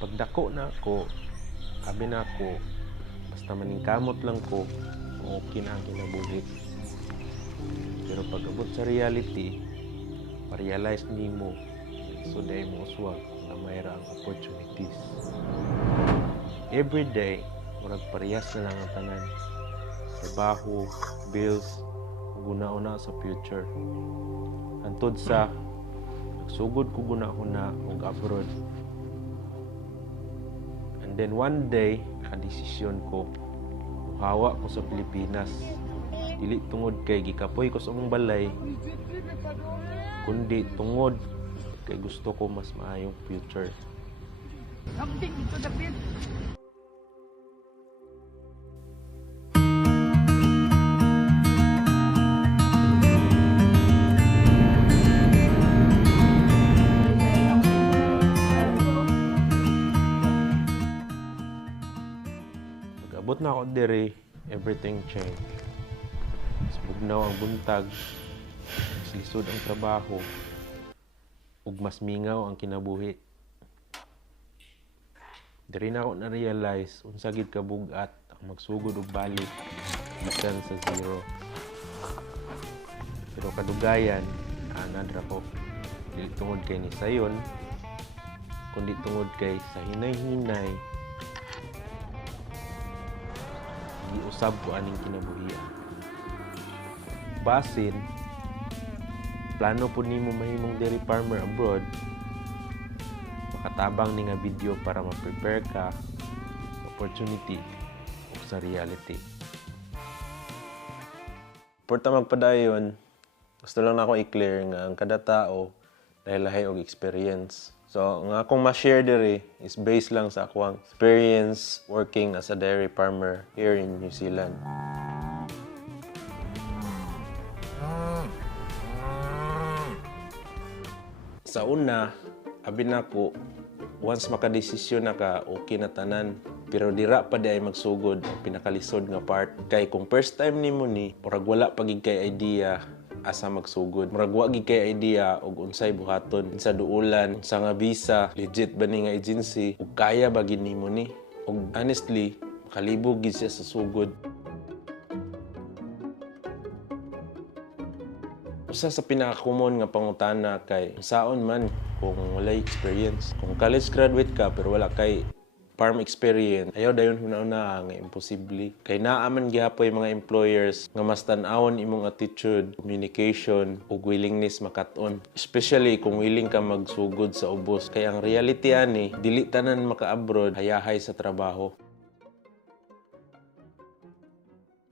Pagdako na ako, abi na ako, basta maningkamot lang ko, okay na ang kinabuhi. Pero pag abot sa reality, pa-realize nimo, so dahil mo uswag na mayroon ang opportunities. Every day, murag parehas na lang ang tanan. Trabaho, bills, guna-una sa future. Antod sa, nagsugod ko guna-una og abroad. And then one day, nakadesisyon ko, muhawa ko sa Pilipinas. Dili tungod kay gikapoy ko sa mong balay, kundi tungod kay gusto ko mas maayong future. Something to the pit. Pag-abot na ako diri, everything changed. Mas bugnaw ang buntag, mas lisod ang trabaho, ug mas mingaw ang kinabuhi. Diri na ako na-realize unsa gid ka bugat ang magsugod og balik bisan sa zero. Pero kadugayan, anad ra ko. Dili tungod kay ni sayon, kundi tungod kay sa hinay-hinay giusab ko aning kinabuhian. Basin, plano po nimo mahimong dairy farmer abroad, makatabang ni nga video para ma-prepare ka sa opportunity o sa reality. Porta magpadayon, gusto lang na ako i-clear nga ang kada tao lahi-lahi og experience. So, nga akong ma-share diri is based lang sa akong experience working as a dairy farmer here in New Zealand. Sa una, abi na ko, once makadesisyon na ka, okay na tanan. Pero dira pa di ay magsugod ang pinakalisod nga part. Kay kung first time nimo ni, murag wala pagig kay idea asa magsugod. Murag wa gid kay idea og unsay buhaton, unsa duulan, unsa nga visa, legit ba ni nga agency, ug kaya ba gid nimo ni? Ug honestly, makalibog gid siya sa sugod. Usa sa pinaka-common nga pangutana kay saon man kung walay experience. Kung college graduate ka pero wala kay farm experience, ayaw dayon huna-una nga imposible. Kay naa man gyapon yung mga employers nga mas tan-awon imong attitude, communication ug willingness makat-on. Especially kung willing ka magsugod sa ubos. Kay ang reality ani, dili tanan maka-abroad hayahay sa trabaho.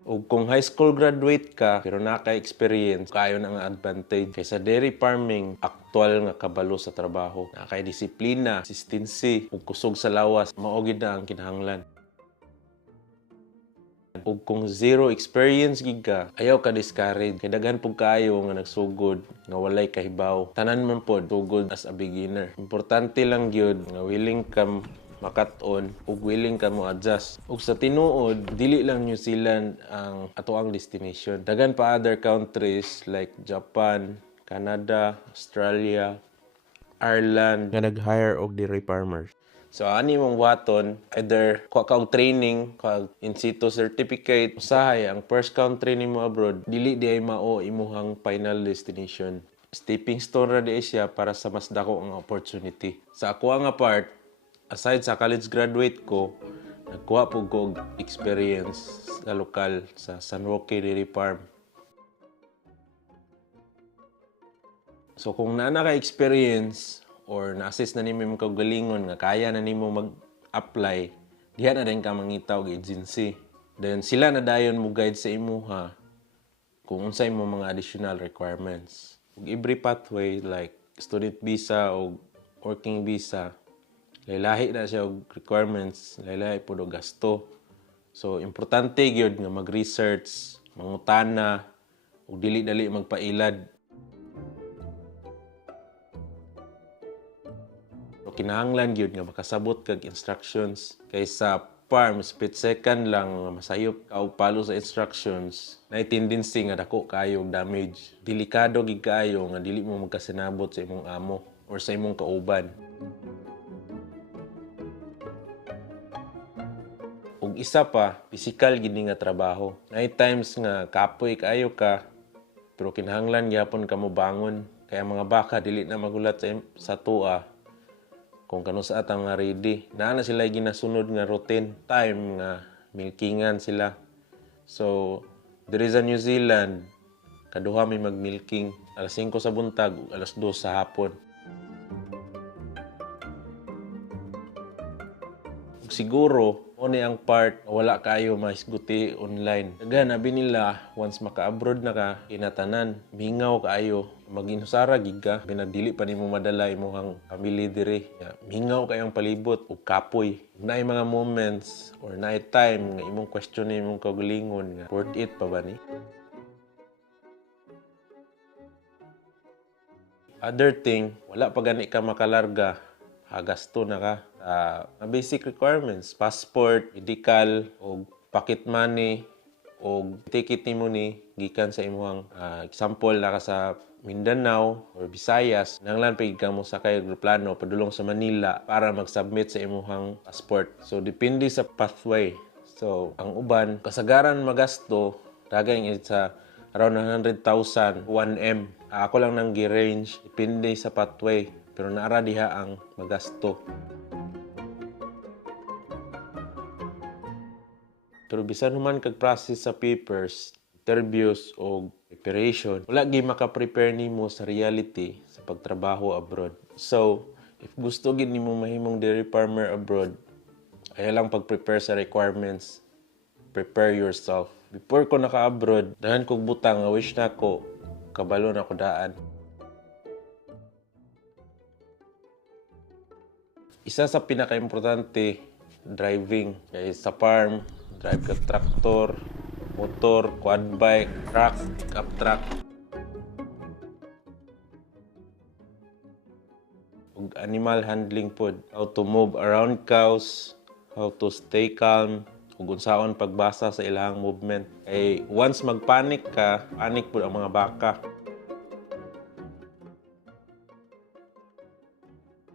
O kung high school graduate ka, pero naka-experience, kayo na nga advantage. Kaysa dairy farming, aktual nga kabalo sa trabaho. Naka-disiplina, consistency, ug kusog sa lawas, maugid na ang kinahanglan. O kung zero experience gid ka, ayaw ka discourage. Kay daghan pug kayo nga nagsugod, nga walay kahibaw. Tanan man pod sugod as a beginner. Importante lang gyud nga willing ka makat-on ug willing ka mo adjust. Ug sa tinuod, dili lang New Zealand ang atoang destination. Dagan pa other countries like Japan, Canada, Australia, Ireland nga nag-hire og dairy farmers. So ani mong waton, either kuha ka og training, kuha in situ certificate, usahay ang first country nimo abroad, dili di ay mao imuhang final destination. Stepping stone ra di siya para sa mas dako nga opportunity. Sa ako nga part, aside sa college graduate ko, nagkuha po ko experience sa lokal sa San Roque Dairy Farm. So kung naana ka experience or na-assess na nimo imong kaugalingon nga kaya na nimo mag-apply, diha na din ka mangita og agency. Then sila na dayon mo guide sa imuha kung unsa imong mga additional requirements. Ug every pathway like student visa o working visa, lahi na siya og requirements, lahi po og gasto. So, importante gyud nga mag-research, mangutana, ug dili-dali magpailad. So, kinahanglan gyud nga makasabot kag instructions. Kaysa farm, split second lang masayop ka og palo sa instructions, na tendency nga dako kayo og damage. Delikado gid kaayo nga dili mo magkasinabot sa imong amo or sa imong kauban. Ug isa pa, physical gid nga trabaho. Night times nga kapoy kaayo ka, pero kinahanglan gyapon ka mo bangon. Kaya mga baka dili na magulat sa tua kung kano sa atang nga ready. Naa na sila ginasunod nga routine time nga milkingan sila. So, diri sa New Zealand, kaduha may mag-milking alas 5 sa buntag ug alas 2 sa hapon. Ug siguro oni ang part wala kayo maisguti online. Daghan abi nila once maka-abroad na ka kinatanan, mingaw kaayo, maginusara gid ka, binadili pa nimo madala imong family diri. Mingaw kayong palibot ug kapoy. Naay mga moments or naay time nga imong question imong kaugalingon nga worth it pa ba ni? Other thing, wala pa gani ka makalarga, hagasto na ka. Basic requirements, passport, medical, o pocket money, o ticket nimo ni gikan sa imong example naka sa Mindanao or Visayas, nanglan pa ka mo sakay aeroplano padulong sa Manila para mag-submit sa imong passport. So depende sa pathway. So ang uban kasagaran magasto dagay sa around 100,000 1M. Ako lang nang gi-range depende sa pathway pero naara diha ang magasto. Pero bisan human kag process sa papers, interviews o preparation, wala gyud maka-prepare nimo sa reality sa pagtrabaho abroad. So, if gusto gid nimo mahimong dairy farmer abroad, ay lang pag-prepare sa requirements. Prepare yourself. Before ko naka-abroad, dahan kog butang nga wish nako kabalo na ko daan. Isa sa pinaka-importante, driving. Kaya sa farm, drive ka traktor, motor, quad bike, truck, pickup truck. Ug animal handling pod. How to move around cows, how to stay calm, ug unsaon pagbasa sa ilang movement. Kay once magpanic ka, panic pod ang mga baka.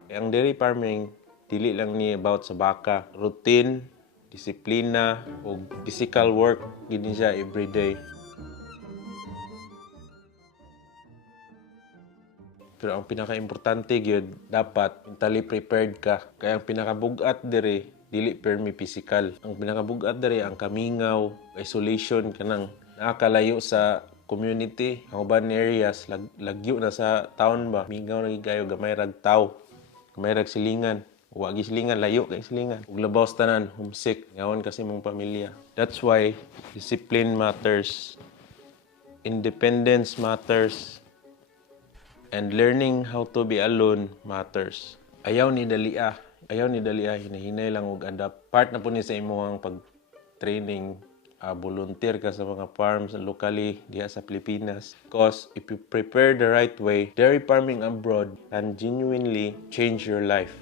Kaya ang dairy farming, dili lang ni about sa baka. Routine, disiplina, o physical work, gini siya everyday. Pero ang pinaka-importante gyud dapat mentally prepared ka. Kaya ang pinakabugat diri dili permi physical. Ang pinakabugat diri ang kamingaw, isolation kanang nakakalayo sa community. Ang urban areas lagyo na sa town ba. Mingaw na gayo gamay rag taw. Gamay rag silingan. Huwag silingan, layo kay silingan. Ug labaw sa tanan, homesick. Ngawan kasi mong pamilya. That's why discipline matters. Independence matters. And learning how to be alone matters. Ayaw ni dalia. Ayaw ni dalia. Hinahinay lang og adapt. Part na po ni sa imong pag-training. Volunteer ka sa mga farms locally diha sa Pilipinas. Because if you prepare the right way, dairy farming abroad can genuinely change your life.